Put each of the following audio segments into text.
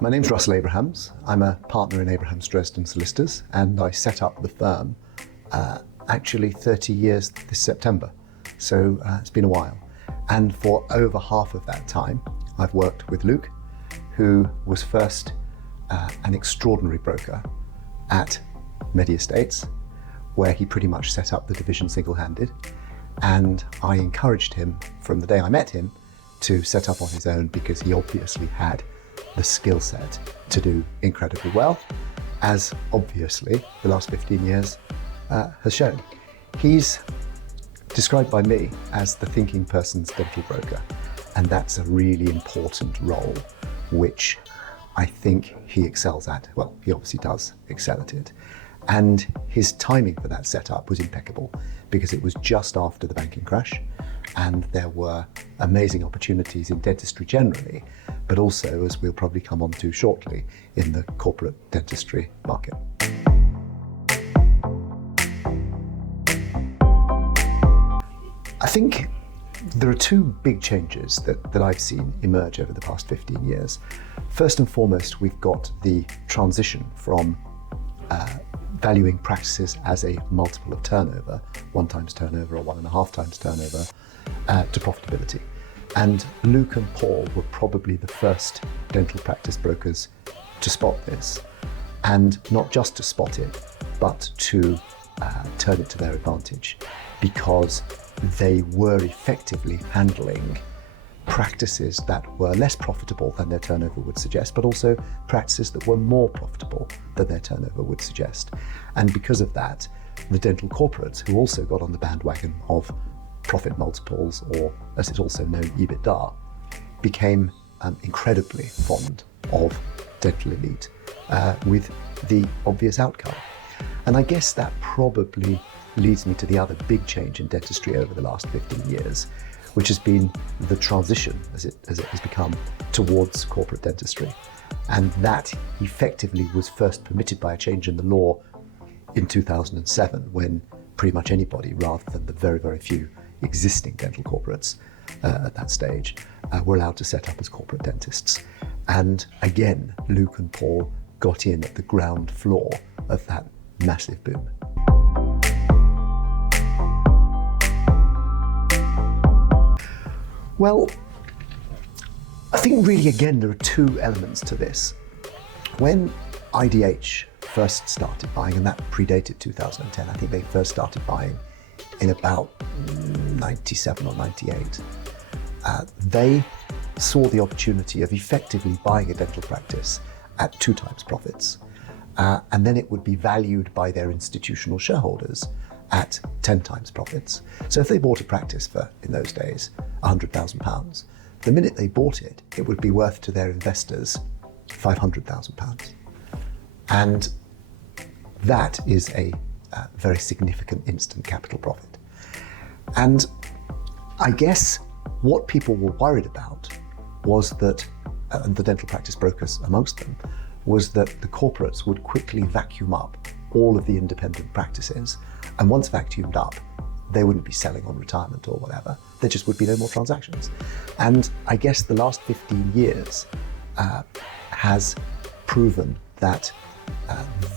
My name's Russell Abrahams. I'm a partner in Abrahams Dresden Solicitors, and I set up the firm actually 30 years this September. So it's been a while. And for over half of that time, I've worked with Luke, who was first an extraordinary broker at Medi Estates, where he pretty much set up the division single-handed. And I encouraged him from the day I met him to set up on his own, because he obviously had the skill set to do incredibly well, as obviously the last 15 years has shown. He's described by me as the thinking person's dental broker, and that's a really important role, which I think he excels at. Well, he obviously does excel at it. And his timing for that setup was impeccable, because it was just after the banking crash, and there were amazing opportunities in dentistry generally, but also, as we'll probably come on to shortly, in the corporate dentistry market. I think there are two big changes that I've seen emerge over the past 15 years. First and foremost, we've got the transition from valuing practices as a multiple of turnover, 1 times turnover or 1.5 times turnover, to profitability. And Luke and Paul were probably the first dental practice brokers to spot this, and not just to spot it, but to turn it to their advantage, because they were effectively handling practices that were less profitable than their turnover would suggest, but also practices that were more profitable than their turnover would suggest. And because of that, the dental corporates, who also got on the bandwagon of profit multiples, or as it's also known, EBITDA, became incredibly fond of Dental Elite, with the obvious outcome. And I guess that probably leads me to the other big change in dentistry over the last 15 years, which has been the transition, as it has become, towards corporate dentistry. And that effectively was first permitted by a change in the law in 2007, when pretty much anybody, rather than the very, very few existing dental corporates at that stage, were allowed to set up as corporate dentists. And again, Luke and Paul got in at the ground floor of that massive boom. Well, I think really, again, there are two elements to this. When IDH first started buying, and that predated 2010, I think they first started buying in about 97 or 98, they saw the opportunity of effectively buying a dental practice at 2 times profits, and then it would be valued by their institutional shareholders at 10 times profits. So if they bought a practice for, in those days, £100,000, the minute they bought it, it would be worth to their investors £500,000. And that is a very significant instant capital profit. And I guess what people were worried about was that, and the dental practice brokers amongst them, was that the corporates would quickly vacuum up all of the independent practices, and once vacuumed up, they wouldn't be selling on retirement or whatever. There just would be no more transactions. And I guess the last 15 years has proven that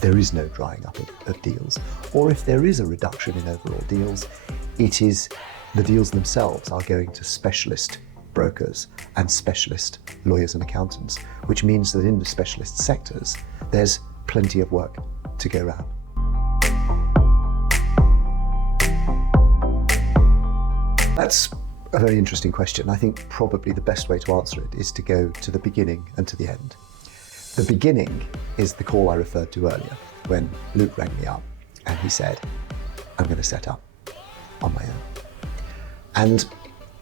there is no drying up of deals, or if there is a reduction in overall deals, it is the deals themselves are going to specialist brokers and specialist lawyers and accountants, which means that in the specialist sectors, there's plenty of work to go around. That's a very interesting question. I think probably the best way to answer it is to go to the beginning and to the end. The beginning is the call I referred to earlier, when Luke rang me up and he said, I'm going to set up on my own. And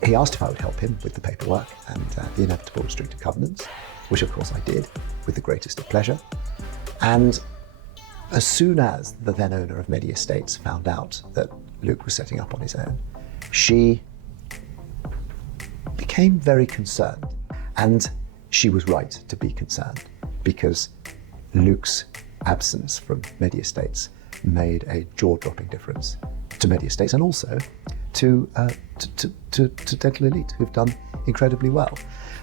he asked if I would help him with the paperwork and the inevitable restrictive covenants, which of course I did with the greatest of pleasure. And as soon as the then owner of Medi Estates found out that Luke was setting up on his own, she became very concerned. And she was right to be concerned, because Luke's absence from Medi Estates made a jaw-dropping difference to Medi Estates, and also to Dental Elite, who've done incredibly well.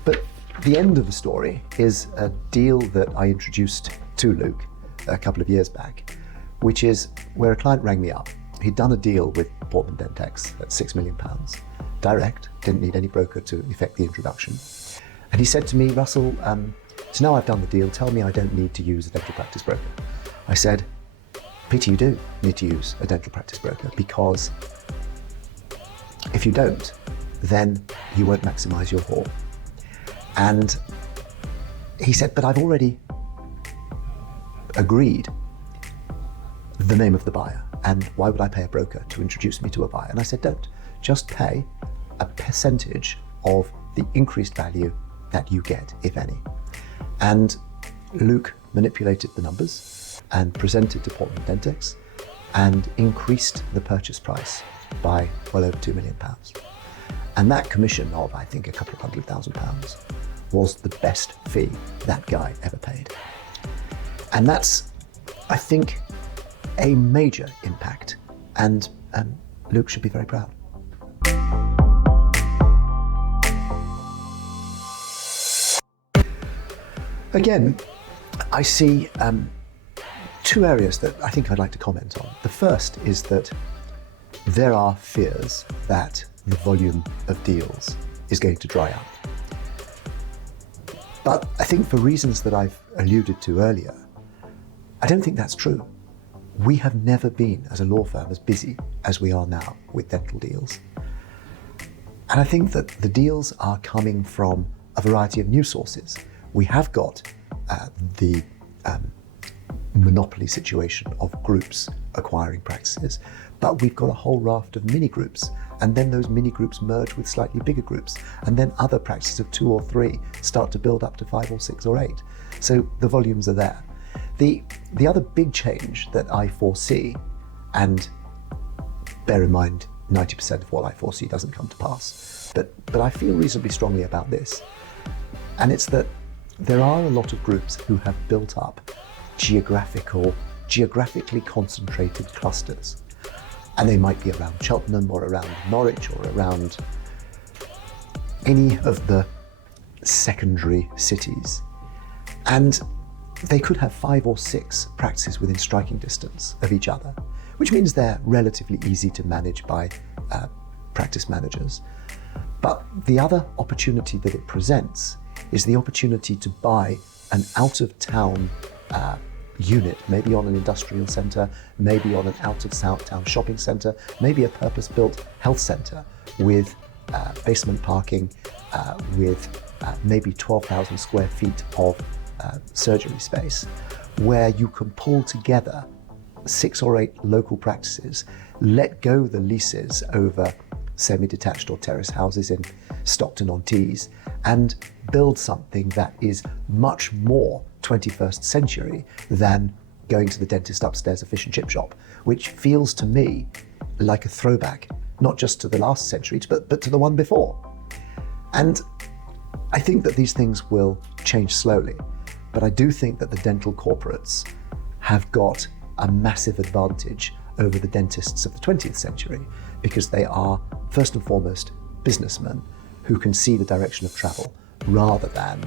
But the end of the story is a deal that I introduced to Luke a couple of years back, which is where a client rang me up. He'd done a deal with Portman Dentex at £6 million, direct, didn't need any broker to effect the introduction. And he said to me, Russell, so now I've done the deal, tell me I don't need to use a dental practice broker. I said, Peter, you do need to use a dental practice broker, because if you don't, then you won't maximize your haul. And he said, but I've already agreed the name of the buyer, and why would I pay a broker to introduce me to a buyer? And I said, don't, just pay a percentage of the increased value that you get, if any. And Luke manipulated the numbers and presented to Portman Dentex and increased the purchase price by well over £2 million. And that commission of, I think, a couple of £100,000 was the best fee that guy ever paid. And that's, I think, a major impact, and Luke should be very proud. Again, I see two areas that I think I'd like to comment on. The first is that there are fears that the volume of deals is going to dry up. But I think for reasons that I've alluded to earlier, I don't think that's true. We have never been, as a law firm, as busy as we are now with dental deals. And I think that the deals are coming from a variety of new sources. We have got the monopoly situation of groups acquiring practices, but we've got a whole raft of mini groups, and then those mini groups merge with slightly bigger groups, and then other practices of 2 or 3 start to build up to 5 or 6 or 8. So the volumes are there. The other big change that I foresee, and bear in mind 90% of what I foresee doesn't come to pass, but I feel reasonably strongly about this, and it's that there are a lot of groups who have built up geographically concentrated clusters. And they might be around Cheltenham or around Norwich or around any of the secondary cities. And they could have 5 or 6 practices within striking distance of each other, which means they're relatively easy to manage by practice managers. But the other opportunity that it presents is the opportunity to buy an out-of-town unit, maybe on an industrial centre, maybe on an out-of-town shopping centre, maybe a purpose-built health centre with basement parking, with maybe 12,000 square feet of surgery space, where you can pull together 6 or 8 local practices, let go the leases over semi-detached or terrace houses in Stockton-on-Tees, and build something that is much more 21st century than going to the dentist upstairs a fish and chip shop, which feels to me like a throwback, not just to the last century, but to the one before. And I think that these things will change slowly, but I do think that the dental corporates have got a massive advantage over the dentists of the 20th century, because they are first and foremost businessmen who can see the direction of travel, rather than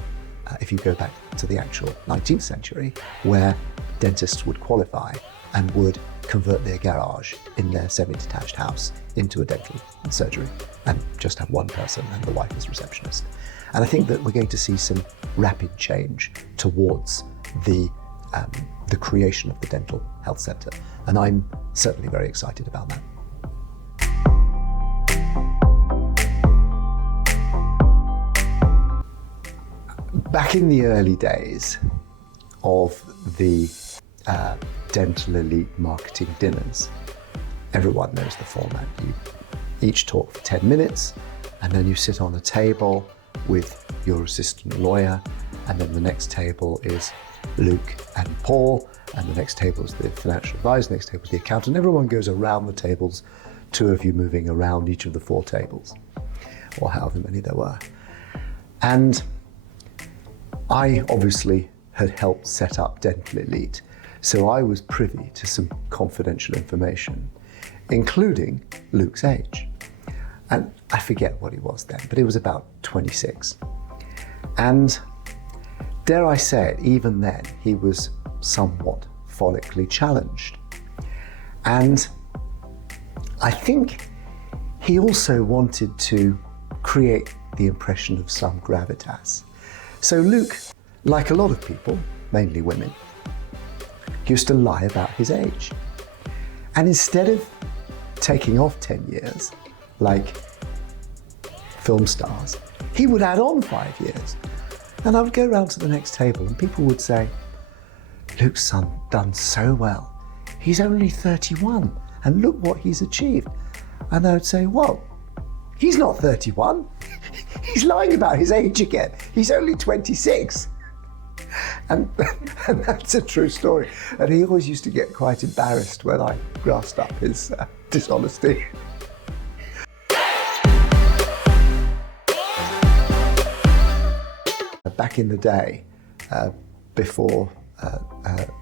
if you go back to the actual 19th century, where dentists would qualify and would convert their garage in their semi-detached house into a dental surgery and just have one person and the wife as receptionist. And I think that we're going to see some rapid change towards the creation of the dental health centre, and I'm certainly very excited about that. Back in the early days of the dental elite marketing dinners, everyone knows the format. You each talk for 10 minutes, and then you sit on a table with your assistant lawyer, and then the next table is Luke and Paul, and the next table is the financial advisor, the next table is the accountant. Everyone goes around the tables, 2 of you moving around each of the 4 tables, or however many there were. And I obviously had helped set up Dental Elite, so I was privy to some confidential information, including Luke's age. And I forget what he was then, but it was about 26. And dare I say it, even then, he was somewhat follically challenged. And I think he also wanted to create the impression of some gravitas. So Luke, like a lot of people, mainly women, used to lie about his age. And instead of taking off 10 years, like film stars, he would add on 5 years. And I would go round to the next table and people would say, Luke's son done so well. He's only 31 and look what he's achieved. And I would say, whoa, he's not 31. He's lying about his age again. He's only 26. And that's a true story. And he always used to get quite embarrassed when I grasped up his dishonesty. Back in the day, before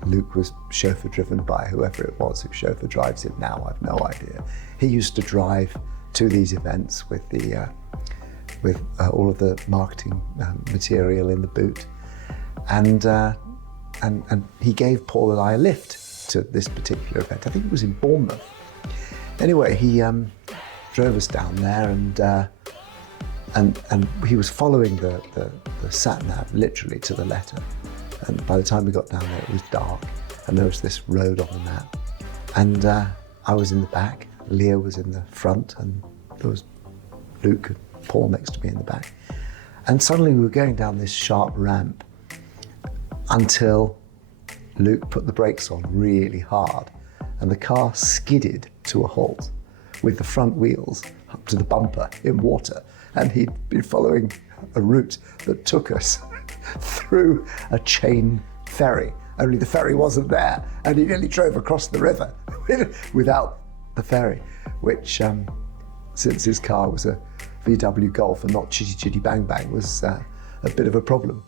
Luke was chauffeur driven by whoever it was who chauffeur drives him now, I've no idea. He used to drive to these events with all of the marketing material in the boot, and he gave Paul and I a lift to this particular event. I think it was in Bournemouth. Anyway, he drove us down there, and he was following the sat-nav literally to the letter. And by the time we got down there, it was dark, and there was this road on the map. And I was in the back, Leah was in the front, and there was Luke and Paul next to me in the back. And suddenly we were going down this sharp ramp until Luke put the brakes on really hard, and the car skidded to a halt with the front wheels up to the bumper in water. And he'd been following a route that took us through a chain ferry, only the ferry wasn't there, and he nearly drove across the river without the ferry, which, since his car was a VW Golf and not Chitty Chitty Bang Bang, was a bit of a problem.